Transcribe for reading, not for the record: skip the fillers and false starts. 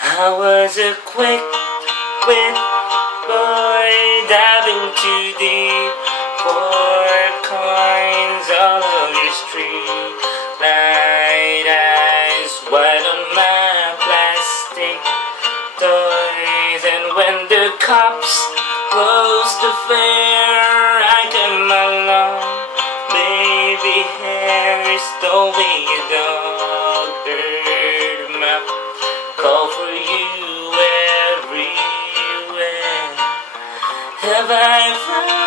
I was a quick boy diving too deep for coins all of your street light eyes wide on my plastic toys. And when the cops closed the fair, I came along. Baby Harry stole me a dog. Heard my call for you everywhere. Have I found